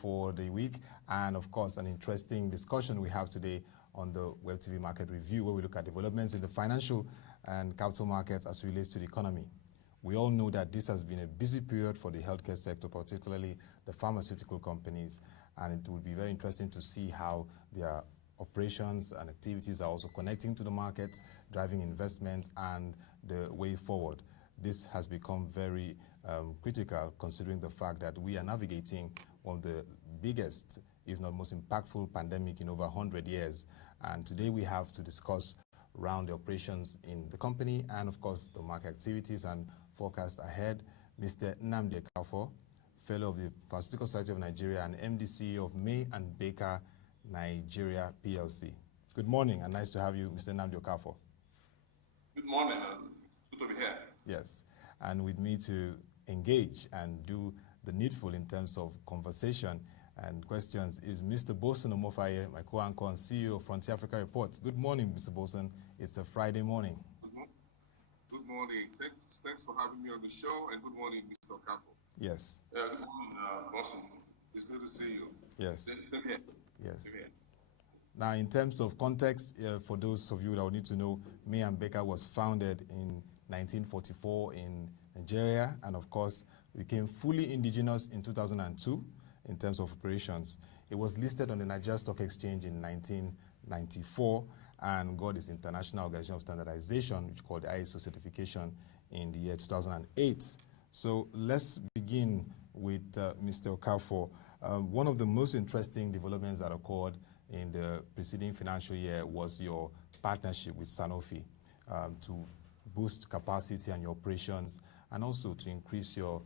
for the week, and of course an interesting discussion we have today on the WebTV Market Review, where we look at developments in the financial and capital markets as it relates to the economy. We all know that this has been a busy period for the healthcare sector, particularly the pharmaceutical companies, and it will be very interesting to see how their operations and activities are also connecting to the market, driving investments and the way forward. This has become very critical, considering the fact that we are navigating one of the biggest, if not most impactful pandemic in over 100 years. And today we have to discuss around the operations in the company and of course the market activities and forecast ahead. Mr. Nnamdi Okafor, Fellow of the Pharmaceutical Society of Nigeria and MD/CEO of May and Baker Nigeria PLC. Good morning and nice to have you, Mr. Nnamdi Okafor. Good morning, it's good to be here. Yes, and with me to engage and do the needful in terms of conversation and questions is Mr. Boason Omofaye, my co-anchor and CEO of Frontier Africa Reports. Good morning, Mr. Boason. It's a Friday morning. Good morning. Thanks for having me on the show, and good morning, Mr. Okafor. Yes. Good morning, Boason. It's good to see you. Yes. Same here. Yes. Same here. Now, in terms of context, for those of you that would need to know, May and Baker was founded in 1944 in Nigeria, and of course became fully indigenous in 2002 in terms of operations. It was listed on the Nigeria Stock Exchange in 1994 and got its International Organization of Standardization, which is called the ISO certification, in the year 2008. So let's begin with Mr. Okafor. One of the most interesting developments that occurred in the preceding financial year was your partnership with Sanofi to boost capacity and your operations, and also to increase your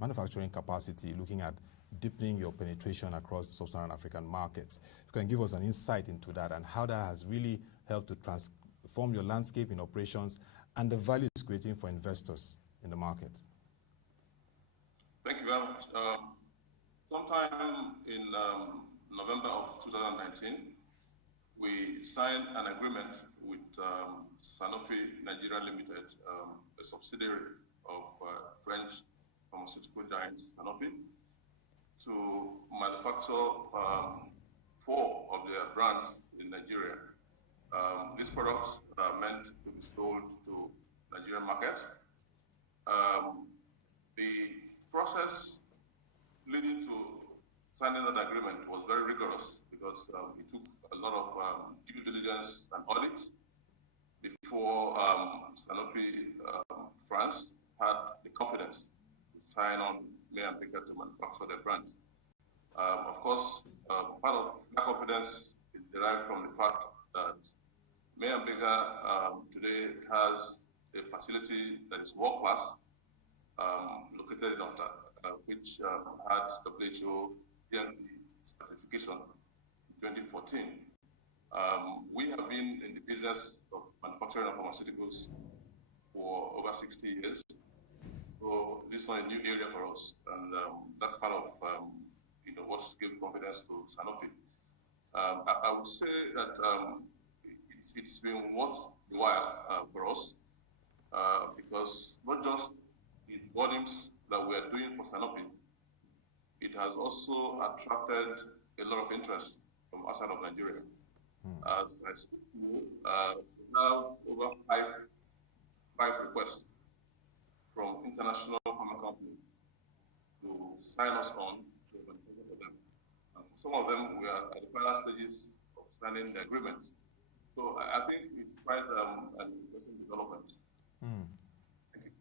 manufacturing capacity, looking at deepening your penetration across the sub-Saharan African markets. You can give us an insight into that and how that has really helped to transform your landscape in operations and the value it's creating for investors in the market. Thank you very much. Sometime in November of 2019, we signed an agreement with Sanofi Nigeria Limited, a subsidiary of French pharmaceutical giant Sanofi, to manufacture 4 of their brands in Nigeria. These products are meant to be sold to the Nigerian market. The process leading to signing that agreement was very rigorous because it took a lot of due diligence and audits before Sanofi France had the confidence to sign on May and Baker to manufacture their brands. Of course, part of that confidence is derived from the fact that May and Baker today has a facility that is world-class, located in Otta, which had WHO certification in 2014. We have been in the business of manufacturing of pharmaceuticals for over 60 years. So this is not a new area for us, and that's part of what's giving confidence to Sanofi. I would say that it's been worth a while for us because not just the volumes that we are doing for Sanofi, it has also attracted a lot of interest from outside of Nigeria. As I speak to you, we have over five requests from international pharma companies to sign us on to manufacture for them. Some of them we are at the final stages of signing the agreement. So I think it's quite an interesting development. Thank you.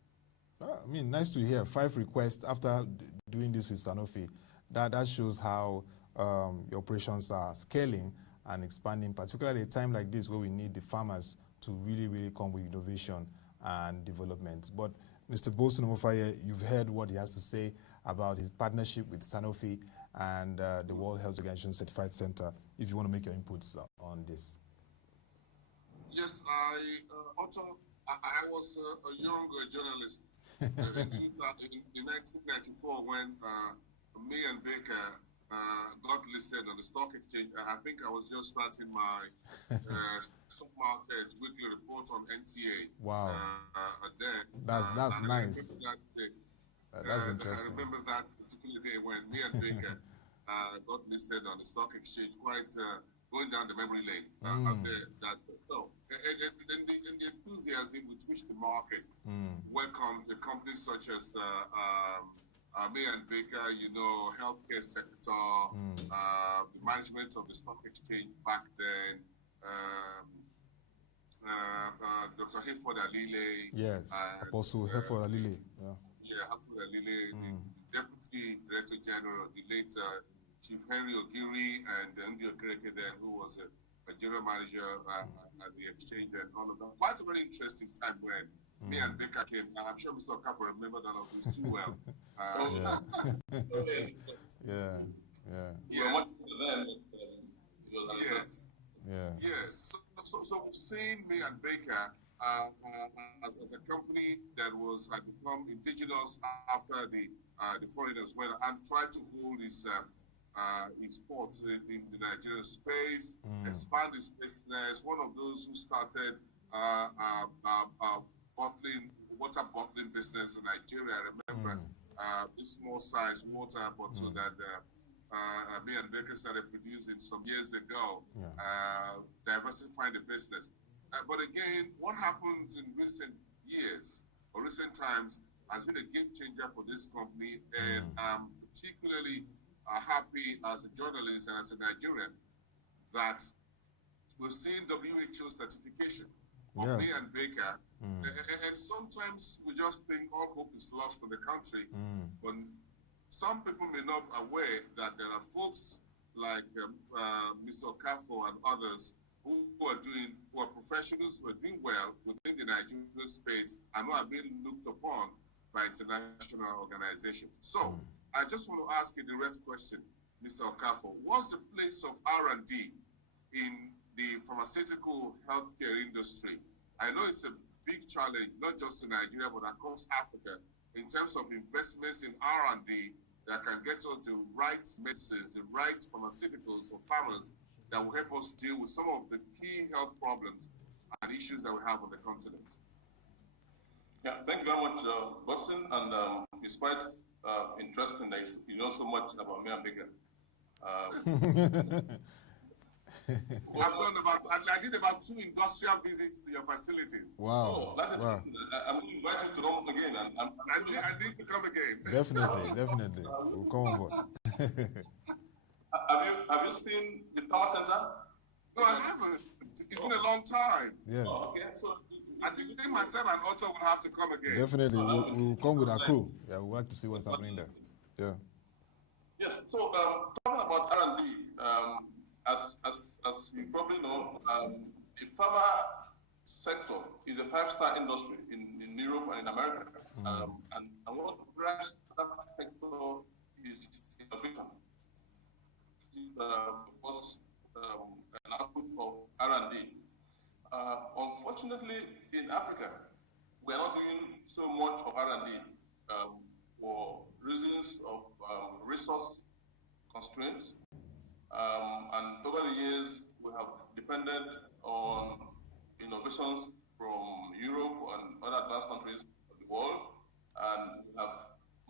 I mean, nice to hear 5 requests after doing this with Sanofi. That shows how your operations are scaling and expanding, particularly at a time like this where we need the farmers to really come with innovation and development. But Mr. Boason Omofaye, you've heard what he has to say about his partnership with Sanofi and the World Health Organization Certified Center, if you want to make your inputs on this. Yes, I was a young journalist in 1994 when May and Baker got listed on the stock exchange. I think I was just starting my stock market weekly report on NTA. Wow. Then that's nice. I remember that day. I remember that particular day when May and Baker got listed on the stock exchange, quite going down the memory lane out there. That and the enthusiasm with which the market welcomed the companies such as May and Baker, you know, healthcare sector, the management of the stock exchange back then, Dr. Hayford Alile. Yes, Apostle Hayford Alile. Yeah, Hayford Alile, the Deputy Director General, the late Chief Henry Ogiri, and Nnamdi Okafor then, who was a general manager at the exchange and all of that. Quite a very interesting time when me and Baker came. I'm sure Mr. Okafor remember none of this too well. Yes. So we've seen me and Baker as a company that had become indigenous after the foreigners went and tried to hold his forts in the Nigerian space, expand his business. One of those who started water bottling business in Nigeria. I remember this small size water bottle that me and Baker started producing some years ago, diversifying the business. But again, what happened in recent years or recent times has been a game changer for this company, and I'm particularly happy as a journalist and as a Nigerian that we've seen WHO certification of me and Baker. And sometimes we just think all hope is lost for the country, but some people may not be aware that there are folks like Mr. Okafor and others who are professionals, who are doing well within the Nigerian space and who are being looked upon by international organizations. So I just want to ask a direct question, Mr. Okafor. What's the place of R&D in the pharmaceutical healthcare industry? I know it's a big challenge, not just in Nigeria, but across Africa, in terms of investments in R&D that can get us the right medicines, the right pharmaceuticals or farmers that will help us deal with some of the key health problems and issues that we have on the continent. Yeah, thank you very much, Boason, and it's quite interesting that you know so much about me and Baker. I did about 2 industrial visits to your facilities. Wow. That's it. I'm invited to come again. I need to come again. Definitely. We'll come on board. Have you seen the Pharma Center? No, I haven't. It's been a long time. Yes. Oh, okay. So I think myself and Otto will have to come again. Definitely. We'll come with our crew. Yeah, we'd like to see what's happening there. Yeah. Yes. So talking about R&D, as you probably know, the pharma sector is a 5-star industry in Europe and in America. And what drives that sector is innovation. Was an output of R&D. Unfortunately, in Africa, we are not doing so much of R&D for reasons of resource constraints. And over the years, we have depended on innovations from Europe and other advanced countries of the world, and we have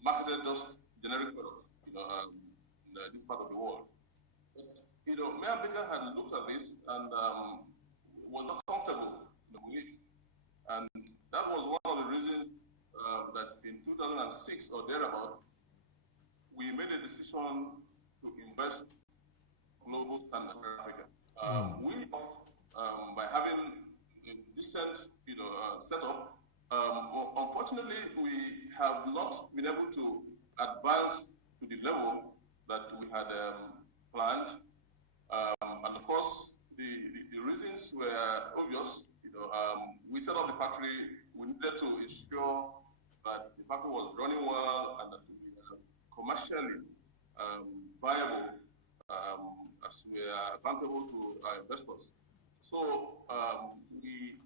marketed just generic products, in this part of the world. But, Mayor Baker had looked at this and was not comfortable with it, and that was one of the reasons that in 2006 or thereabout, we made a decision to invest global standard in Africa. By having a decent, setup, unfortunately, we have not been able to advance to the level that we had planned. And of course, the reasons were obvious. We set up the factory. We needed to ensure that the factory was running well and that it would be commercially viable as we are accountable to our investors. So we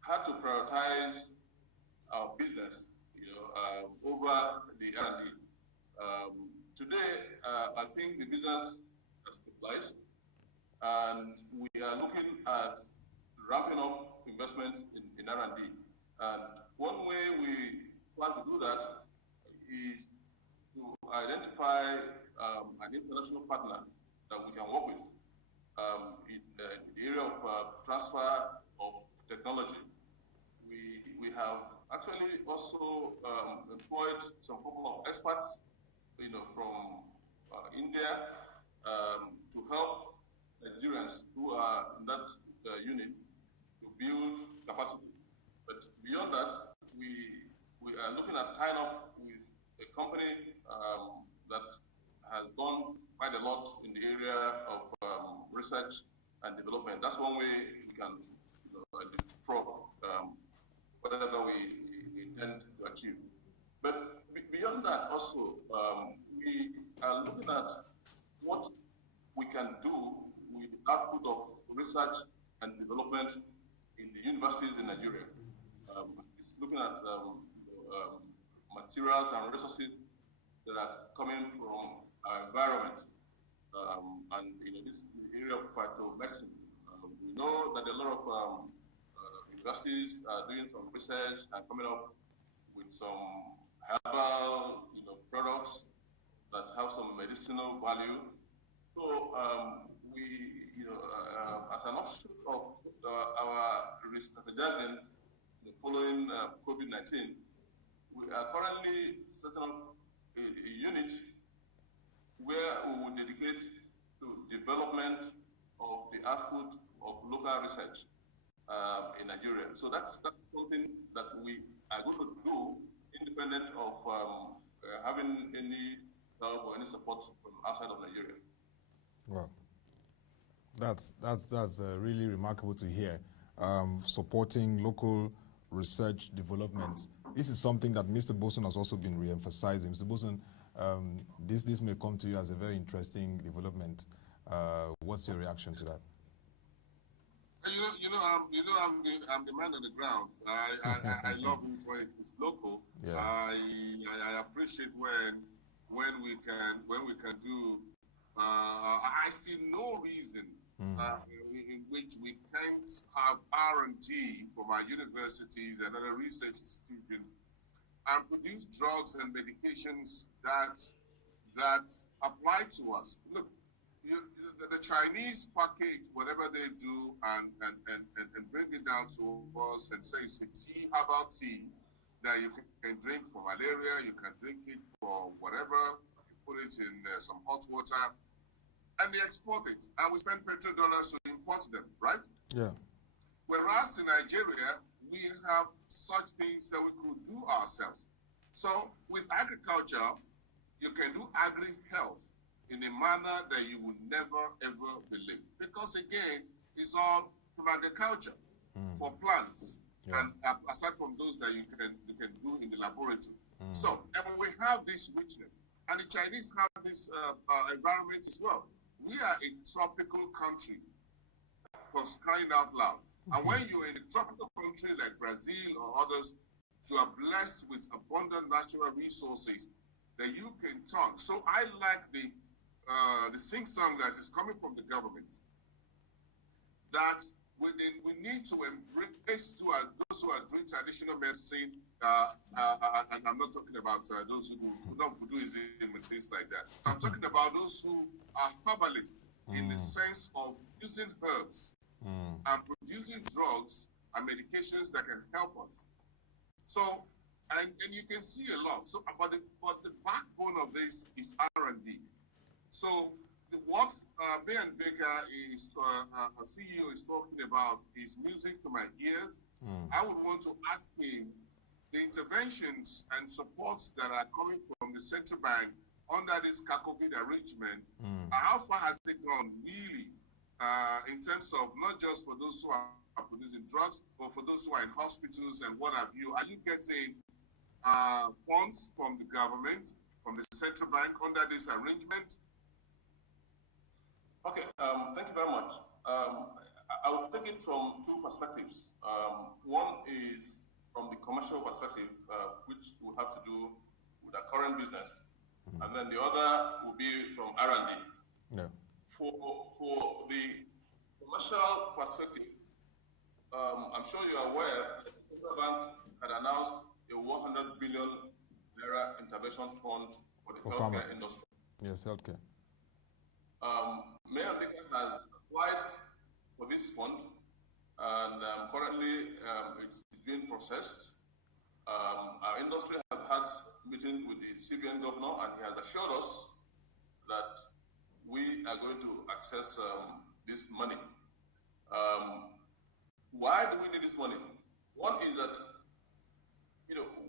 had to prioritize our business, over the R&D. Today, I think the business has stabilized, and we are looking at ramping up investments in R&D. And one way we plan to do that is to identify an international partner that we can work with in the area of transfer of technology. We have actually also employed some couple of experts, from India to help Nigerians who are in that unit to build capacity. But beyond that, we are looking at tying up with a company that has done quite a lot in the area of research and development. That's one way we can defraud whatever we intend to achieve. But beyond that also, we are looking at what we can do with the output of research and development in the universities in Nigeria. It's looking at materials and resources that are coming from our environment, and this area of phytomedicine. We know that a lot of universities are doing some research and coming up with some herbal, products that have some medicinal value. So as an offshoot of our strategizing following COVID-19, we are currently setting up a unit where we will dedicate to development of the output of local research in Nigeria. So that's something that we are going to do independent of having any help or any support from outside of Nigeria. Wow, that's really remarkable to hear. Supporting local research development. This is something that Mr. Boason has also been re-emphasizing. Mr. Boason, this may come to you as a very interesting development. What's your reaction to that? I'm the man on the ground. I love it when it's local. Yeah. I appreciate when we can do. I see no reason in which we can't have R&D from our universities and other research institutions and produce drugs and medications that apply to us. Look, the Chinese package whatever they do and bring it down to us and say it's a tea, herbal tea that you can drink for malaria, you can drink it for whatever, you put it in some hot water, and they export it, and we spend $1 to import them, right? Yeah. Whereas in Nigeria, we have such things that we could do ourselves. So with agriculture, you can do agri-health in a manner that you would never ever believe. Because again, it's all from agriculture for plants, and aside from those that you can do in the laboratory. So, and we have this richness, and the Chinese have this environment as well. We are a tropical country, for crying out loud. And when you're in a tropical country like Brazil or others, you are blessed with abundant natural resources that you can turn. So I like the sing-song that is coming from the government, that we need to embrace those who are doing traditional medicine, and I'm not talking about those who do not voodooism and things like that. I'm talking about those who are herbalists in the sense of using herbs and producing drugs and medications that can help us. So, and you can see a lot. So, but the backbone of this is R&D. So, what Ben Baker is, our CEO, is talking about is music to my ears. I would want to ask him the interventions and supports that are coming from the central bank under this COVID arrangement. How far has it gone, really, in terms of not just for those who are producing drugs, but for those who are in hospitals and what have you? Are you getting funds from the government, from the central bank under this arrangement? Okay, thank you very much. I will take it from two perspectives. One is from the commercial perspective, which will have to do with our current business, and then the other will be from R&D. Yeah. For the commercial perspective, I'm sure you are aware that the central bank had announced a 100 billion naira intervention fund for the for healthcare pharma industry. Yes, healthcare. Mayor Baker has applied for this fund, and currently it's being processed. Our industry have had meetings with the CBN governor, and he has assured us that we are going to access this money. Why do we need this money? One is that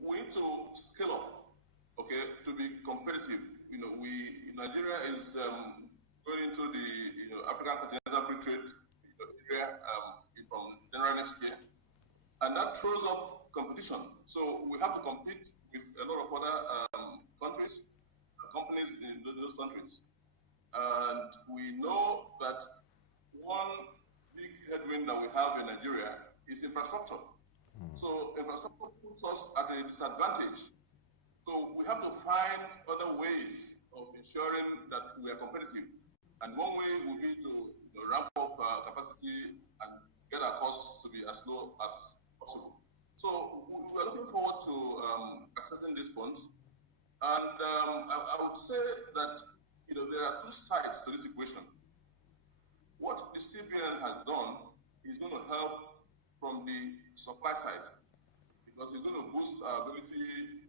we need to scale up, okay, to be competitive. Nigeria is going into the African Continental Free Trade area from January next year, and that throws off competition. So we have to compete with a lot of other countries, companies in those countries, and we know that one big headwind that we have in Nigeria is infrastructure. So infrastructure puts us at a disadvantage. So we have to find other ways of ensuring that we are competitive. And one way would be to ramp up capacity and get our costs to be as low as possible. So we are looking forward to accessing these funds. And I would say that there are two sides to this equation. What the CBN has done is going to help from the supply side, because it's going to boost our ability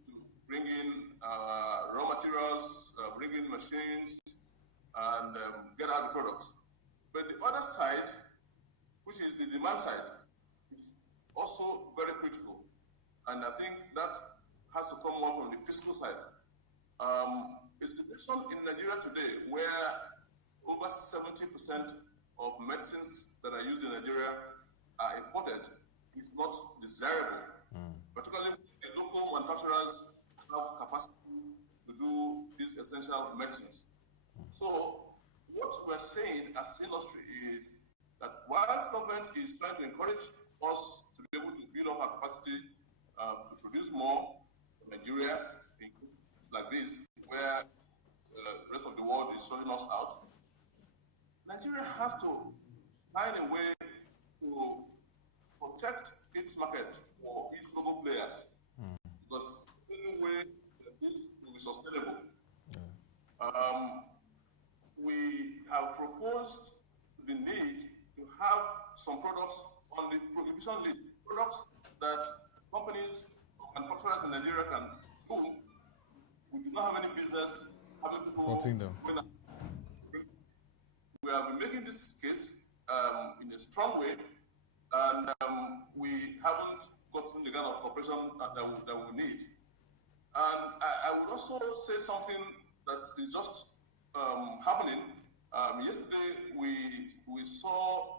to bring in raw materials, bring in machines, and get out the products. But the other side, which is the demand side, is also very critical. And I think that has to come more from the fiscal side. A situation in Nigeria today where over 70% of medicines that are used in Nigeria are imported is not desirable, particularly when the local manufacturers have capacity to do these essential medicines. So what we're saying as industry is that whilst government is trying to encourage us to be able to build up our capacity to produce more in Nigeria, like this, where the rest of the world is showing us out, Nigeria has to find a way to protect its market for its local players, because the only way that this will be sustainable. We have proposed the need to have some products on the prohibition list, products that companies or manufacturers in Nigeria can do. We do not have any business having people. We have been making this case in a strong way, and we haven't gotten the kind of cooperation that we need. And I would also say something that is just happening. Yesterday, we saw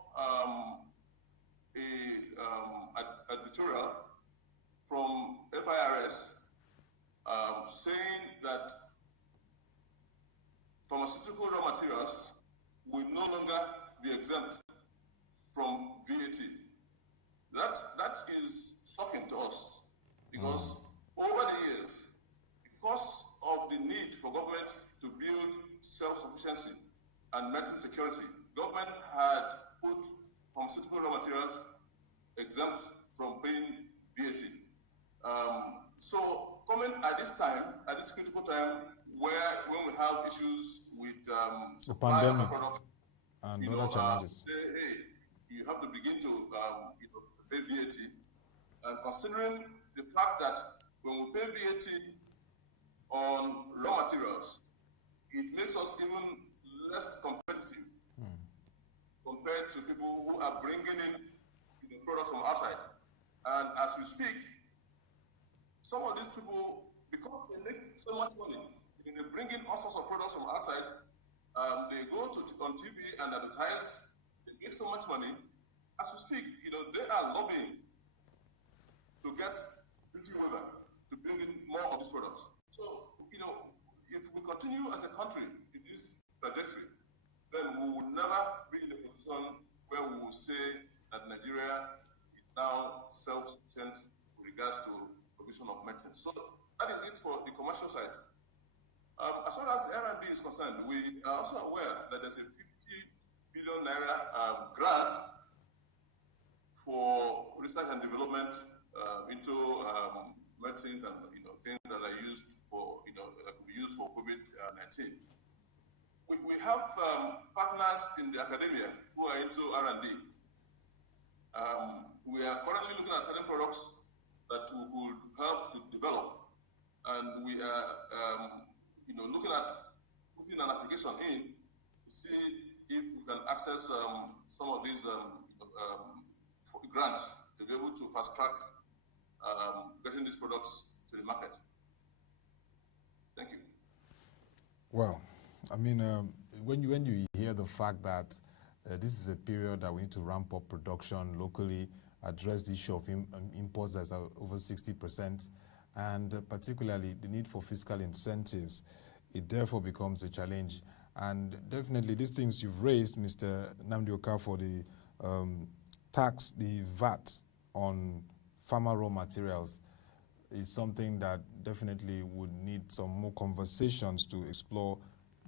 an editorial from FIRS saying that pharmaceutical raw materials will no longer be exempt from VAT. That is shocking to us, because over the years, because of the need for government to build self-sufficiency and medicine security, government had put pharmaceutical raw materials exempt from paying VAT. So coming at this time, at this critical time, when we have issues with supply of products, and other challenges, you have to begin to pay VAT. And considering the fact that when we pay VAT on raw materials, it makes us even less competitive compared to people who are bringing in products from outside. And as we speak, some of these people, because they make so much money, they bring in all sorts of products from outside, they go on TV and advertise, they make so much money. As we speak, they are lobbying to get duty waiver to bring in more of these products. So, if we continue as a country in this trajectory, then we will never be in a position where we will say that Nigeria is now self-sufficient with regards to provision of medicine. So that is it for the commercial side. As far as the R&D is concerned, we are also aware that there's a 50 billion naira grant for research and development into medicines and things that are used for, that could be used for COVID-19. We have partners in the academia who are into R&D. We are currently looking at certain products that would help to develop, and we are, looking at putting an application in to see if we can access some of these grants to be able to fast track getting these products to the market. Thank you. Well, I mean, when you hear the fact that this is a period that we need to ramp up production locally, address the issue of imports that's over 60%, and particularly the need for fiscal incentives, it therefore becomes a challenge. And definitely these things you've raised, Mr. Nnamdi Okafor, the tax, the VAT on pharma raw materials, is something that definitely would need some more conversations to explore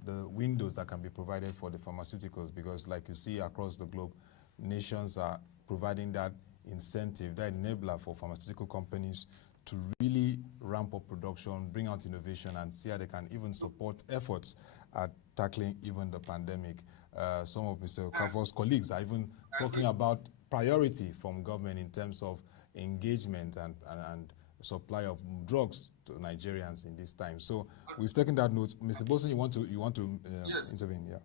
the windows that can be provided for the pharmaceuticals, because like you see across the globe, nations are providing that incentive, that enabler for pharmaceutical companies to really ramp up production, bring out innovation, and see how they can even support efforts at tackling even the pandemic. Some of Mr. Okafor's colleagues are even talking about priority from government in terms of engagement and supply of drugs to Nigerians in this time. So we've taken that note. Mr. Boason, you want to yes. intervene? Yeah.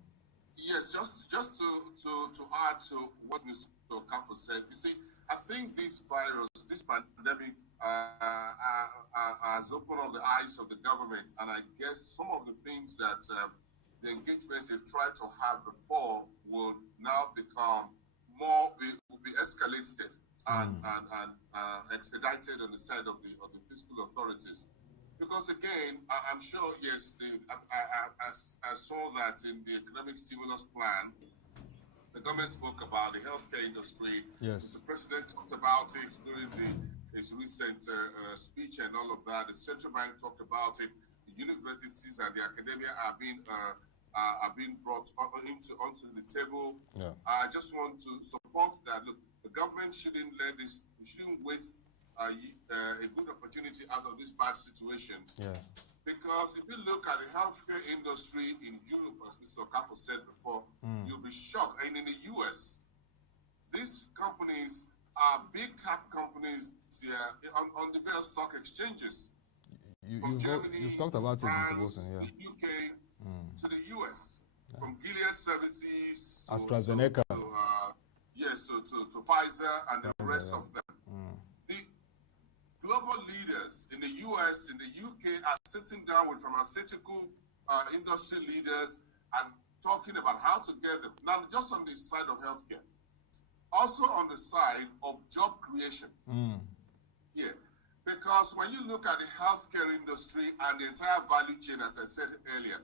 Yes, just to add to what Mr. Okafor said. You see, I think this virus, this pandemic, has opened up the eyes of the government, and I guess some of the things that the engagements they've tried to have before will now become more, will be escalated and expedited on the side of the fiscal authorities. Because again, I'm sure, yes, I saw that in the economic stimulus plan, the government spoke about the healthcare industry. Yes. The president talked about it during his recent speech and all of that. The central bank talked about it. The universities and the academia are being brought onto the table. Yeah. I just want to support that. Look, the government shouldn't waste a good opportunity out of this bad situation. Yeah. Because if you look at the healthcare industry in Europe, as Mr. Okafor said before, you'll be shocked. And in the US, these companies are big cap companies on the various stock exchanges. You've talked about France, it, Mr. Boason, yeah. the UK, to the US, from Gilead Services to AstraZeneca. To Pfizer and the rest of them. The global leaders in the US, in the UK, are sitting down with pharmaceutical industry leaders and talking about how to get them. Now, just on the side of healthcare, also on the side of job creation here. Because when you look at the healthcare industry and the entire value chain, as I said earlier,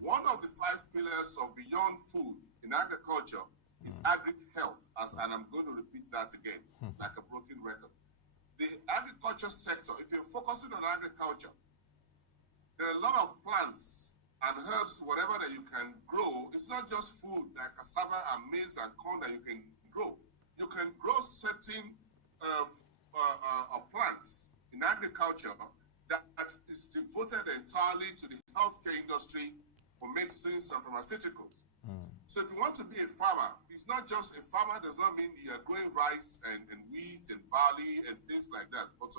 one of the 5 pillars of Beyond Food in agriculture is agri-health, and I'm going to repeat that again, like a broken record. The agriculture sector, if you're focusing on agriculture, there are a lot of plants and herbs, whatever that you can grow. It's not just food like cassava and maize and corn that you can grow. You can grow certain plants in agriculture that is devoted entirely to the healthcare industry for medicines and pharmaceuticals. So if you want to be a farmer, it's not just a farmer does not mean you're growing rice and wheat and barley and things like that. But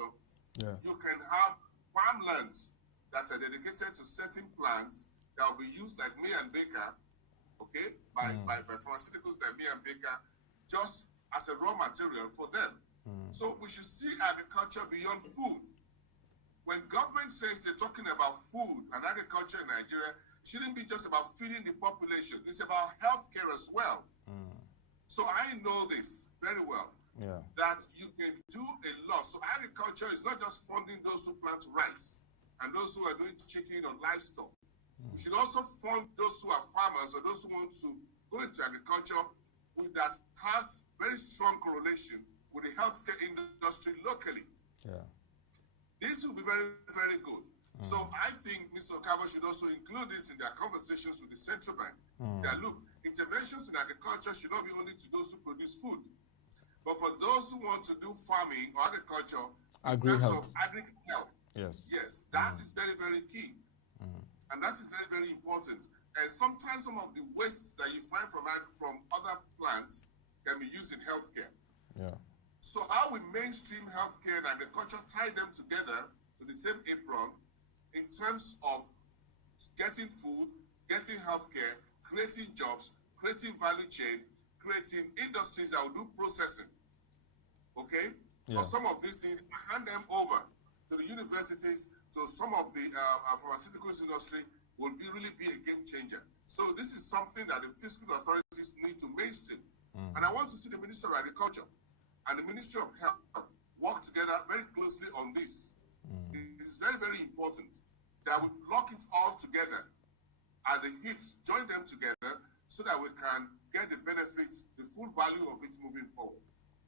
you can have farmlands that are dedicated to certain plants that will be used like May and Baker, okay, by pharmaceuticals like May and Baker, just as a raw material for them. So we should see agriculture beyond food. When government says they're talking about food and agriculture in Nigeria, it shouldn't be just about feeding the population. It's about healthcare as well. So I know this very well, that you can do a lot. So agriculture is not just funding those who plant rice and those who are doing chicken or livestock. We should also fund those who are farmers or those who want to go into agriculture that has very strong correlation with the healthcare industry locally. This will be very, very good. So I think Mr. Okafor should also include this in their conversations with the central bank. That look, interventions in agriculture should not be only to those who produce food, but for those who want to do farming or agriculture in terms of agri-health. Yes. Yes, that is very, very key. And that is very, very important. And sometimes some of the wastes that you find from other plants can be used in healthcare. Yeah. So how we mainstream healthcare and agriculture, tie them together to the same apron in terms of getting food, getting healthcare, creating jobs, creating value chain, creating industries that will do processing. Okay? Yeah. For some of these things, hand them over to the universities, to some of the pharmaceuticals industry will really be a game changer. So this is something that the fiscal authorities need to mainstream. And I want to see the Minister of Agriculture and the Ministry of Health work together very closely on this. It's very, very important that we lock it all together at the hips, join them together so that we can get the benefits, the full value of it moving forward.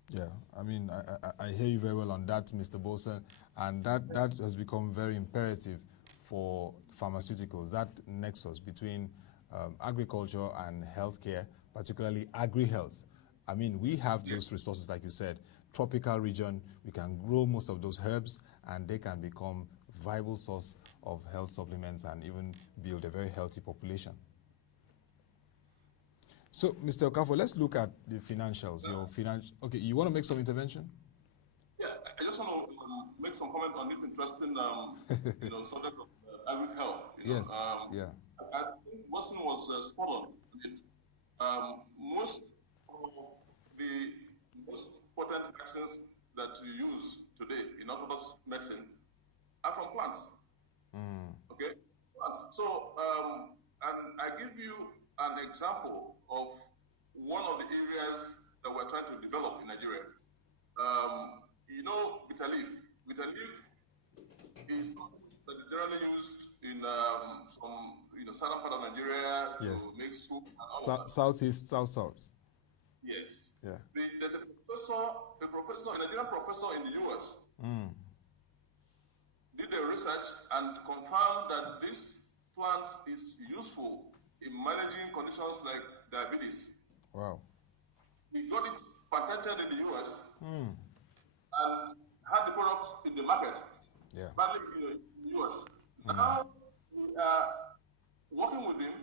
Yeah, I mean, I hear you very well on that, Mr. Boason, and that has become very imperative for pharmaceuticals, that nexus between agriculture and healthcare, particularly agri-health. I mean, we have those resources, like you said, tropical region, we can grow most of those herbs, and they can become viable source of health supplements and even build a very healthy population. So, Mr. Okafor, let's look at the financials. Okay, you want to make some intervention? Yeah, I just want to make some comment on this interesting, subject of agri-health. Yes. I think Watson was spot on. Most of the most potent vaccines that you use today in orthodox medicine are from plants. Okay, plants. So, and I give you an example of one of the areas that we're trying to develop in Nigeria. Bitter leaf. Bitter leaf is something that is generally used in some southern part of Nigeria to make soup and all of that. Southeast, south. Yes. Yeah. There's a Nigerian professor in the US did the research and confirmed that this plant is useful in managing conditions like diabetes. Wow. He got it patented in the US and had the product in the market. Yeah. Badly in the US. Now we are working with him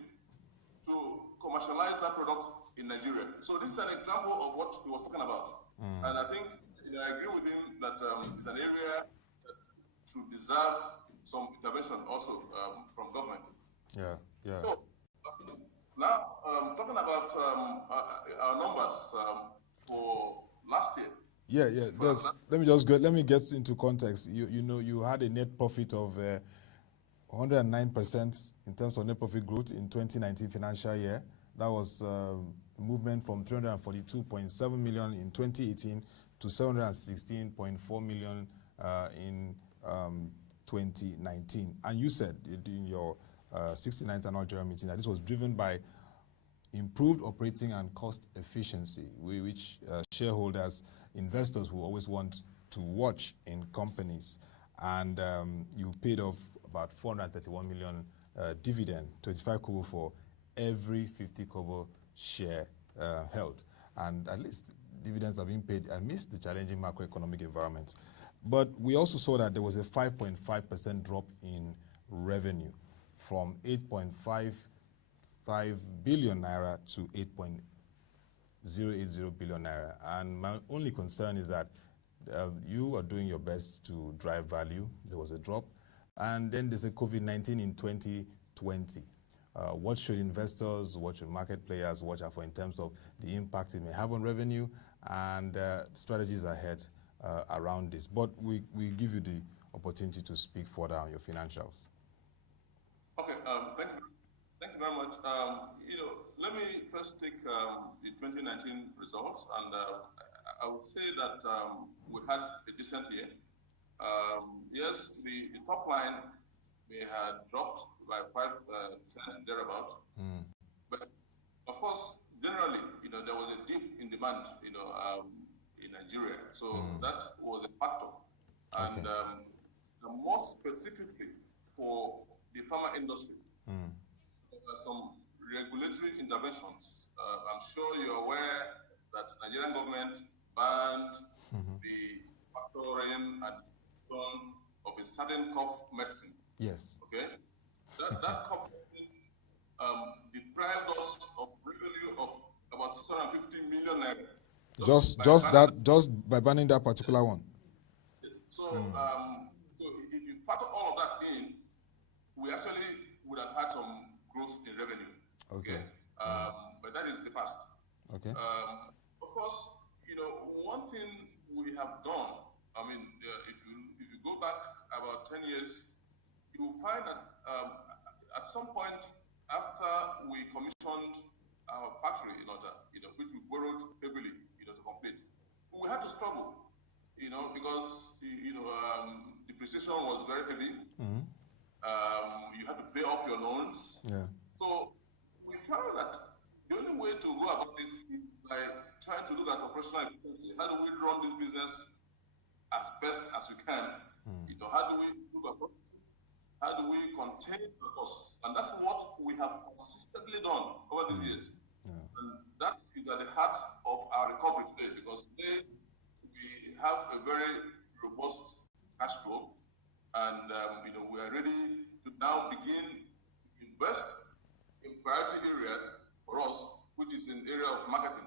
to commercialize that product in Nigeria. So this is an example of what he was talking about. And I think I agree with him that it's an area that should deserve some intervention also from government. Yeah. So now talking about our numbers for last year. Yeah. Let me get into context. You had a net profit of 109% in terms of net profit growth in 2019 financial year. That was movement from 342.7 million in 2018 to 716.4 million in 2019. And you said in your 69th annual general meeting that this was driven by improved operating and cost efficiency, which shareholders, investors will always want to watch in companies. And you paid off about 431 million dividend, 25 kobo for every 50 kobo share held. And at least dividends are being paid amidst the challenging macroeconomic environment. But we also saw that there was a 5.5% drop in revenue from 8.55 billion naira to 8.080 billion naira. And my only concern is that you are doing your best to drive value. There was a drop. And then there's a COVID-19 in 2020. What should investors, what should market players watch out for in terms of the impact it may have on revenue and strategies ahead around this? But we give you the opportunity to speak further on your financials. Okay, thank you very much. Let me first take the 2019 results, and I would say that we had a decent year. Yes, the top line may have dropped by 5% thereabout. But of course, generally, there was a dip in demand, in Nigeria. So that was a factor. And more specifically for the pharma industry, there were some regulatory interventions. I'm sure you're aware that the Nigerian government banned the factoring and of a certain cough medicine. Yes. Okay? That cough medicine deprived us of revenue of about 650 million naira. Just by banning that particular one. Yes. So, so if you factor all of that in, we actually would have had some growth in revenue. Okay. But that is the past. Okay. Of course, you know, one thing we have done, I mean, if you go back about 10 years, you will find that at some point after we commissioned our factory in order, you know, which we borrowed heavily, you know, to complete, we had to struggle, you know, because depreciation was very heavy. You had to pay off your loans. Yeah. So we found that the only way to go about this is by trying to look at operational efficiency. How do we run this business as best as we can? You know, how do we improve our profits? How do we contain the costs? And that's what we have consistently done over these years. Yeah. And that is at the heart of our recovery today, because today we have a very robust cash flow, and you know, we are ready to now begin to invest in priority area for us, which is in area of marketing,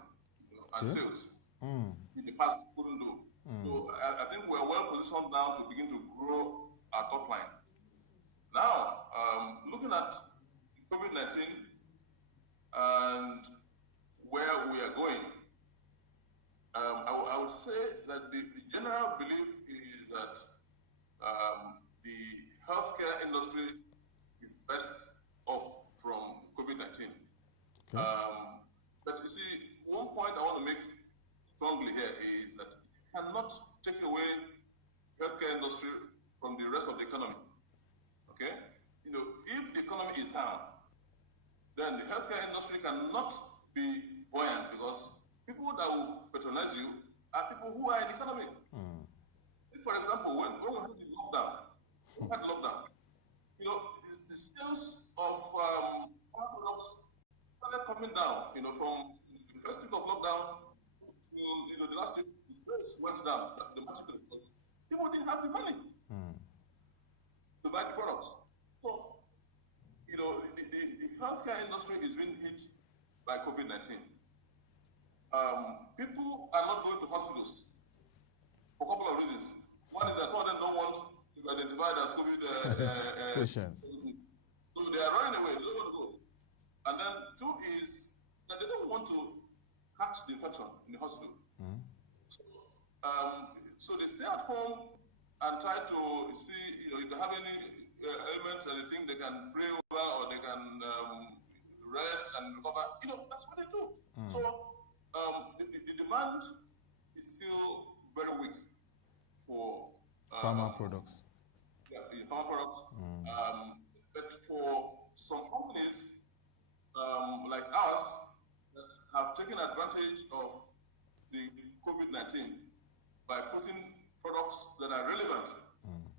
you know, and sales. In the past, we couldn't do. So I think we are well positioned now to begin to grow our top line. Now, looking at COVID-19 and where we are going, I would say that the general belief is that the healthcare industry is best off from COVID-19. But you see, one point I want to make strongly here is that you cannot take away healthcare industry from the rest of the economy. Okay? You know, if the economy is down, then the healthcare industry cannot be buoyant, because people that will patronize you are people who are in the economy. For example, when we had the lockdown, you know, the sales of pharma products started coming down. You know, from the first week of lockdown to, you know, the last week, the sales went down dramatically because people didn't have the money to buy the products. So, you know, the healthcare industry is being hit by COVID-19. People are not going to hospitals for a couple of reasons. One is that some of them don't want to be identified as COVID patients. So they are running away, they don't want to go. And then two is that they don't want to catch the infection in the hospital. So they stay at home and try to see, you know, if they have any ailments or anything, they can pray over, or they can rest and recover. You know, that's what they do. So the demand is still very weak for pharma products. Yeah, pharma products. But for some companies like ours that have taken advantage of the COVID-19 by putting products that are relevant,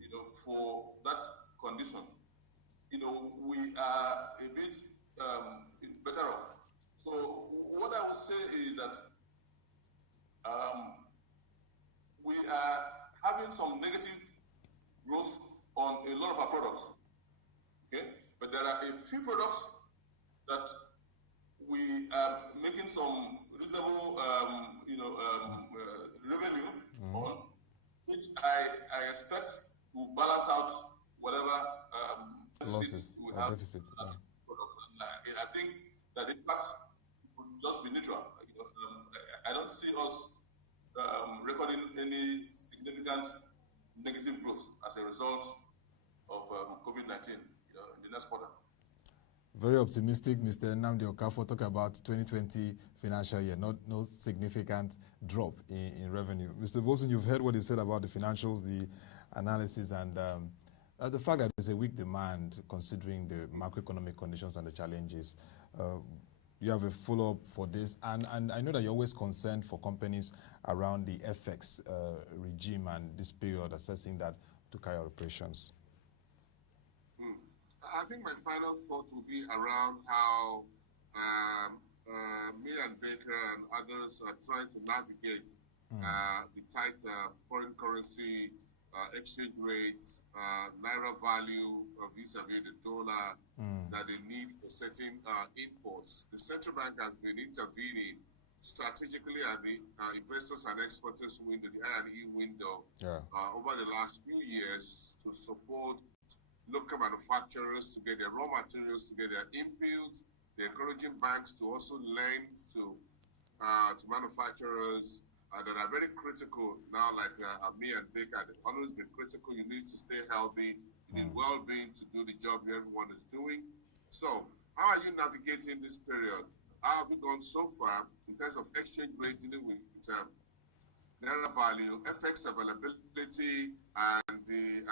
you know, for that condition, you know, we are a bit better off. So what I would say is that we are having some negative growth on a lot of our products, okay? But there are a few products that we are making some reasonable, revenue on, which I expect will balance out whatever losses we have. Deficit. I think that the impact would just be neutral. You know, I don't see us recording any significant negative growth as a result of COVID-19, you know, in the next quarter. Very optimistic, Mr. Nnamdi Okafor. Talk about 2020 financial year, no significant drop in revenue. Mr. Boason, you've heard what he said about the financials, the analysis, and the fact that there's a weak demand considering the macroeconomic conditions and the challenges. You have a follow-up for this, and I know that you're always concerned for companies around the FX regime and this period, assessing that to carry out operations. I think my final thought will be around how me and Baker and others are trying to navigate the tight foreign currency exchange rates, naira value vis-a-vis the dollar that they need for certain imports. The central bank has been intervening strategically at the investors and exporters window, the I&E window, over the last few years to support local manufacturers to get their raw materials, to get their inputs. They're encouraging banks to also lend to manufacturers that are very critical now, like me and Baker. They've always been critical. You need to stay healthy. You need well-being to do the job everyone is doing. So, how are you navigating this period? How have you gone so far in terms of exchange rate dealing with naira value, FX availability, and the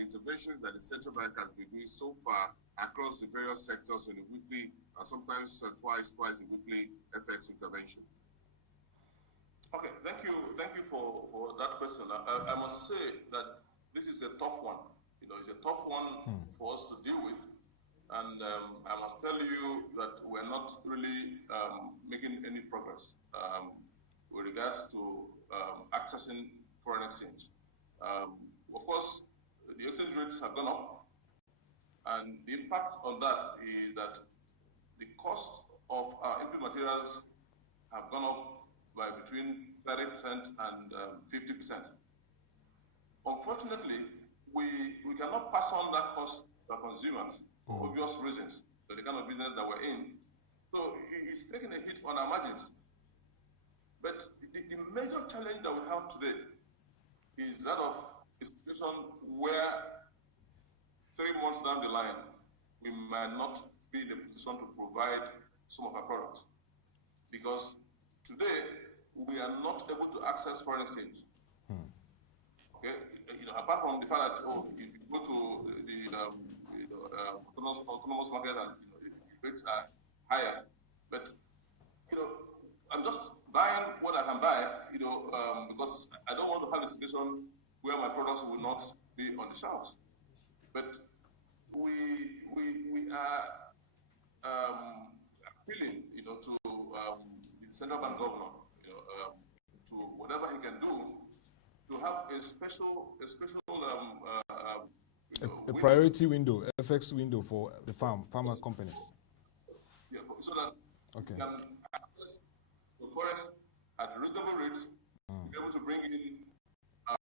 interventions that the central bank has been doing so far across the various sectors in the weekly, sometimes twice a weekly FX intervention? Okay, thank you for that question. I must say that this is a tough one. You know, it's a tough one for us to deal with. And I must tell you that we're not really making any progress with regards to accessing foreign exchange. Of course, the exchange rates have gone up, and the impact on that is that the cost of our input materials have gone up by between 30% and 50%. Unfortunately, we cannot pass on that cost to our consumers for obvious reasons, the kind of business that we're in. So it's taking a hit on our margins. But the major challenge that we have today is that of a situation where 3 months down the line, we might not be in a position to provide some of our products. Because today, we are not able to access foreign exchange. Okay, you know, apart from the fact that if you go to the autonomous market and rates are higher, but I'm just buying what I can buy, because I don't want to have a situation where my products will not be on the shelves. But we are appealing, to the central bank governor, to whatever he can do to have a special a priority window, FX window for the pharma companies. Yeah, so that we can access the forex at reasonable rates, be able to bring in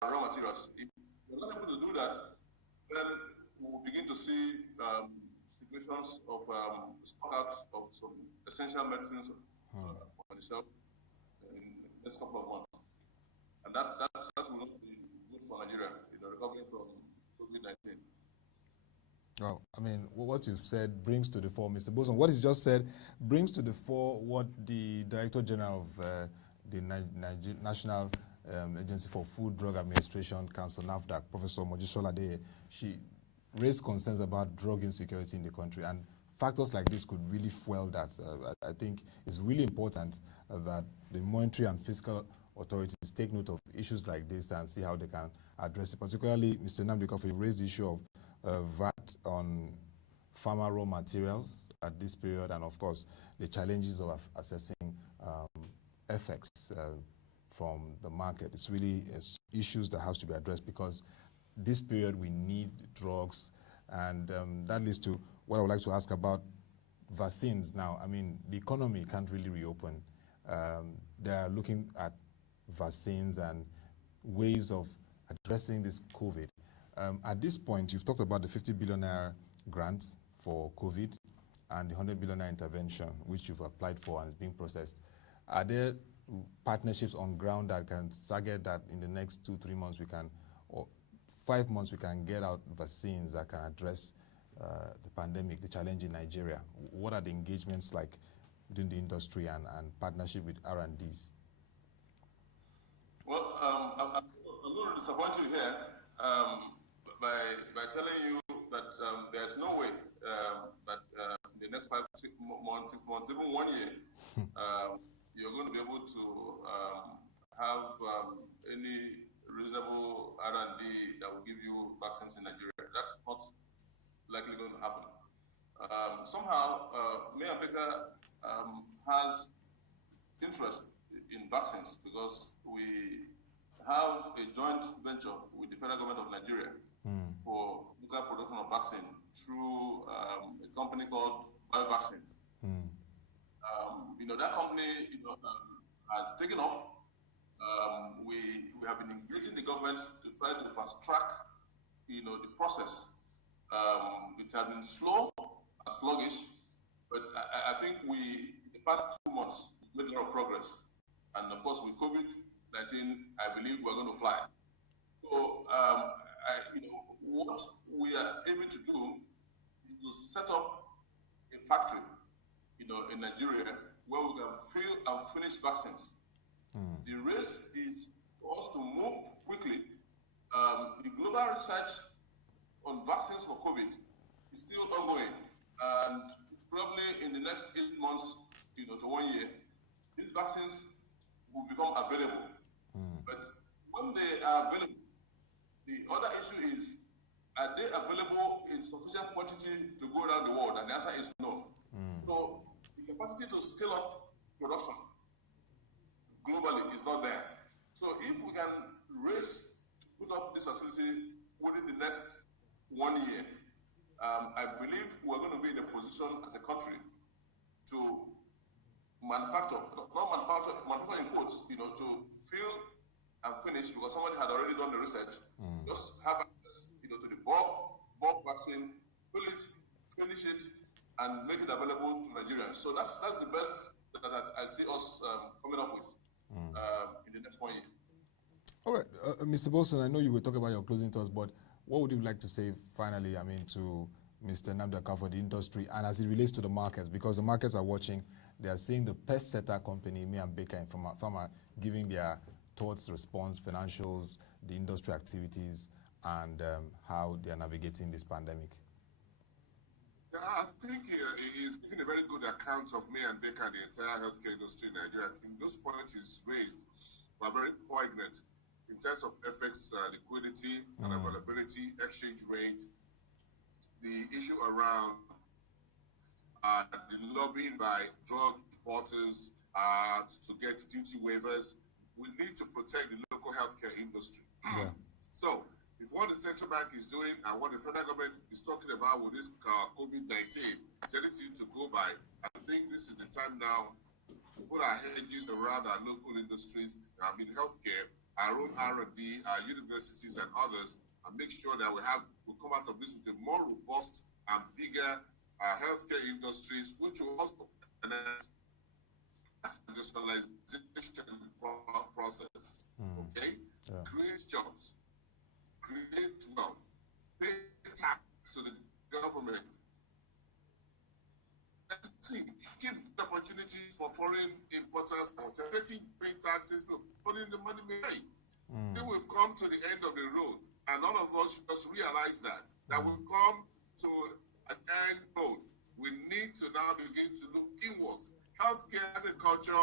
raw materials. If we're not able to do that, then we'll begin to see situations of stockouts of some essential medicines on the shelf in the next couple of months. And that will not be good for Nigeria, recovering from COVID-19. Well, I mean, what you said brings to the fore, Mr. Boason, what he's just said brings to the fore what the Director General of the National Agency for Food, Drug Administration, Council, NAFDAC, Professor Mojisola Adeye, she raised concerns about drug insecurity in the country, and factors like this could really fuel that. I think it's really important that the monetary and fiscal authorities take note of issues like this and see how they can address it. Particularly, Mr. Nnamdi Okafor raised the issue of VAT on pharma raw materials at this period, and of course, the challenges of assessing FX from the market. It's really issues that have to be addressed, because this period we need drugs, and that leads to what I would like to ask about vaccines now. I mean, the economy can't really reopen. They are looking at vaccines and ways of addressing this COVID. At this point, you've talked about the 50 billion naira grant for COVID and the 100 billion naira intervention, which you've applied for and is being processed. Are there partnerships on ground that can target that in the next 2-3 months we can, or 5 months we can get out vaccines that can address the pandemic, the challenge in Nigeria? What are the engagements like within the industry and partnership with R&Ds? Well, I'm going to disappoint you here by telling you that there's no way that in the next 5, 6 months, even 1 year, you're going to be able to have any reasonable R&D that will give you vaccines in Nigeria. That's not likely going to happen. Somehow, Mayor Baker has interest in vaccines, because we have a joint venture with the federal government of Nigeria for local production of vaccine through a company called BioVaccine. That company, has taken off. We have been engaging the government to try to fast track, the process. It has been slow and sluggish, but I think in the past 2 months, made a lot of progress. And of course, with COVID-19, I believe we're going to fly. So, what we are aiming to do is to set up a factory, in Nigeria, where we can fill and finish vaccines. The race is for us to move quickly. The global research on vaccines for COVID is still ongoing, and probably in the next 8 months, to 1 year, these vaccines will become available. But when they are available, the other issue is, are they available in sufficient quantity to go around the world? And the answer is no. So the capacity to scale up production globally is not there. So if we can race to put up this facility within the next 1 year, I believe we're going to be in a position as a country to manufacture in quotes, to fill and finish, because somebody had already done the research, just have access, to the bulk vaccine, fill it, finish it, and make it available to Nigerians. So that's the best that I see us coming up with in the next 1 year. All right, Mr. Boason, I know you were talking about your closing thoughts, but what would you like to say finally, to Mr. Nnamdi Okafor, the industry, and as it relates to the markets? Because the markets are watching, they are seeing the pest setter company, and Baker and Pharma, giving their thoughts, response, financials, the industry activities, and how they are navigating this pandemic. Yeah, I think he's giving a very good account of and Baker and the entire healthcare industry in Nigeria. I think those points he's raised are very poignant in terms of FX liquidity and availability, exchange rate, the issue around the lobbying by drug importers to get duty waivers. We need to protect the local healthcare industry. So, if what the central bank is doing and what the federal government is talking about with this COVID-19 is anything to go by, I think this is the time now to put our hedges around our local industries, healthcare, our own R&D, our universities and others, and make sure that we come out of this with a more robust and bigger healthcare industries, which will also industrialization process, create jobs, create wealth, pay tax to the government. Give opportunities for foreign importers, alternating paying taxes, putting the money away. Then we've come to the end of the road, and all of us just realize that we've come to an end road. We need to now begin to look inwards. Healthcare, agriculture.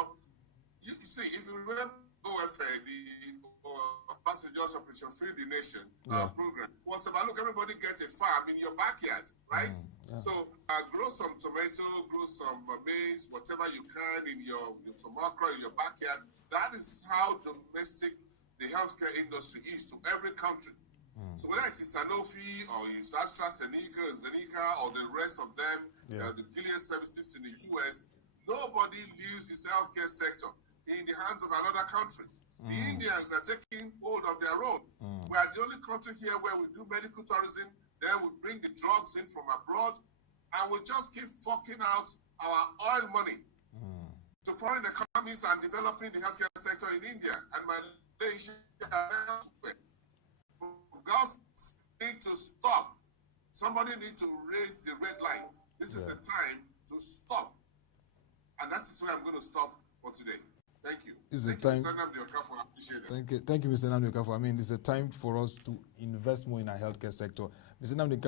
You see, if you remember OFA, the Passengers Operation Feed the Nation program, was about, look, everybody get a farm in your backyard, right? So grow some tomato, grow some maize, whatever you can in some okra in your backyard. That is how domestic the healthcare industry is to every country. So whether it is Sanofi or it's AstraZeneca, or the rest of them, the Gilead services in the US, nobody leaves his healthcare sector in the hands of another country. The Indians are taking hold of their own. We are the only country here where we do medical tourism, then we bring the drugs in from abroad, and we just keep forking out our oil money to foreign economies and developing the healthcare sector in India and Malaysia and elsewhere. Girls need to stop. Somebody needs to raise the red light. This is the time to stop. And that is where I'm going to stop for today. Thank you. Thank you, Mr. Nnamdi Okafor. I appreciate it. Thank you, Mr. Nnamdi Okafor. It's a time for us to invest more in our healthcare sector. Mr. Nnamdi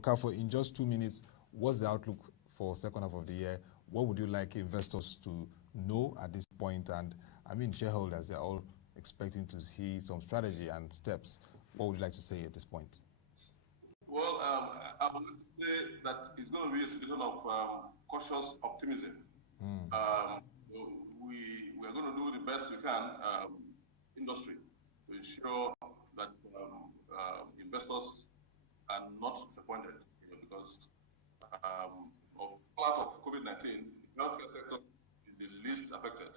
Okafor, in just 2 minutes, what's the outlook for second half of the year? What would you like investors to know at this point? And shareholders, they're all expecting to see some strategy and steps. What would you like to say at this point? Well, I would say that it's going to be a situation of cautious optimism. We are going to do the best we can, industry, to ensure that investors are not disappointed, because of part of COVID-19, the healthcare sector is the least affected.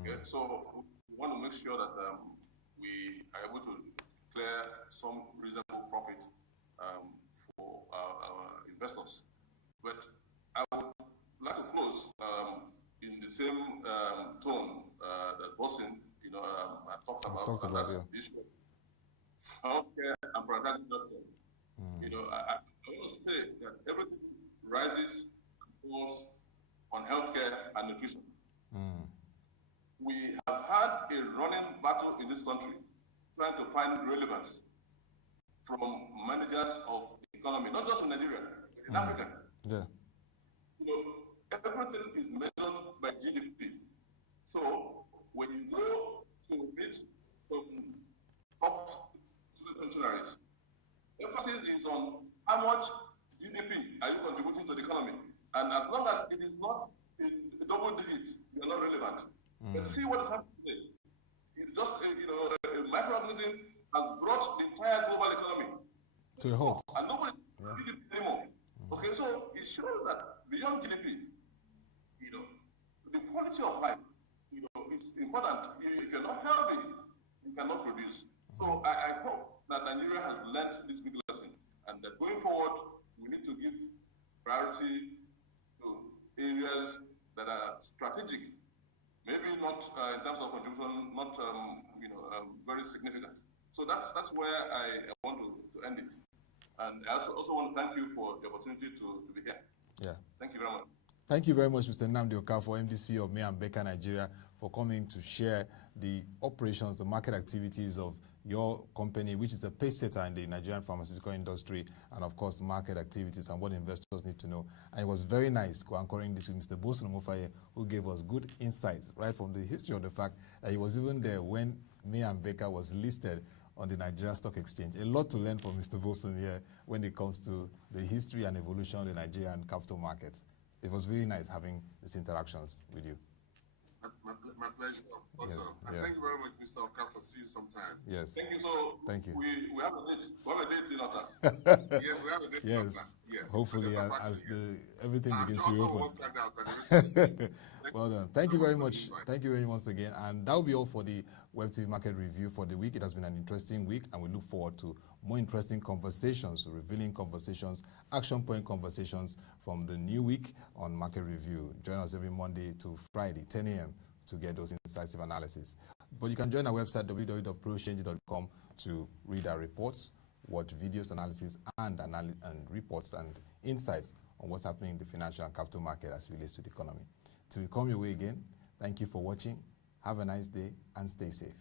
Okay, so we want to make sure that we are able to declare some reasonable profit for our investors. But I would like to close in the same tone that Boason, talked about, and that's the issue of healthcare and prioritizing healthcare. I want to say that everything rises and falls on healthcare and nutrition. We have had a running battle in this country trying to find relevance from managers of the economy, not just in Nigeria, in Africa. Yeah. Everything is measured by GDP. So when you go to meet some top functionaries, emphasis is on how much GDP are you contributing to the economy. And as long as it is not in double digits, you are not relevant. Let's see what is happening today. Just a microorganism has brought the entire global economy to a halt, and nobody is anymore. Okay, so it shows that beyond GDP, the quality of life, it's important. If you're not healthy, you cannot produce. So I hope that Nigeria has learned this big lesson, and that going forward, we need to give priority to areas that are strategic. Maybe not in terms of contribution, not very significant. So that's where I want to end it. And I also want to thank you for the opportunity to be here. Yeah. Thank you very much. Thank you very much, Mr. Nnamdi Okafor, MDC of May and Baker Nigeria, for coming to share the operations, the market activities of your company, which is a pace setter in the Nigerian pharmaceutical industry, and of course, market activities and what investors need to know. And it was very nice co-anchoring this with Mr. Boason Omofaye, who gave us good insights right from the history of the fact that he was even there when May and Baker was listed on the Nigerian Stock Exchange. A lot to learn from Mr. Boason here when it comes to the history and evolution of the Nigerian capital markets. It was really nice having these interactions with you. My pleasure. Yes, and thank you very much, Mr. Okafor. See you sometime. Yes. Thank you. So thank you. We have a date. We have a date in Otta. Yes, we have a date. Yes. Yes. Hopefully, as everything begins to reopen. Well done. Thank you very much. Thank you very much again. And that will be all for the WebTV Market Review for the week. It has been an interesting week, and we look forward to more interesting conversations, revealing conversations, action point conversations from the new week on Market Review. Join us every Monday to Friday, 10 a.m. to get those incisive analysis. But you can join our website, www.prioritization.com, to read our reports, watch videos, analysis, and reports and insights on what's happening in the financial and capital market as it relates to the economy. Till we come your way again, thank you for watching. Have a nice day and stay safe.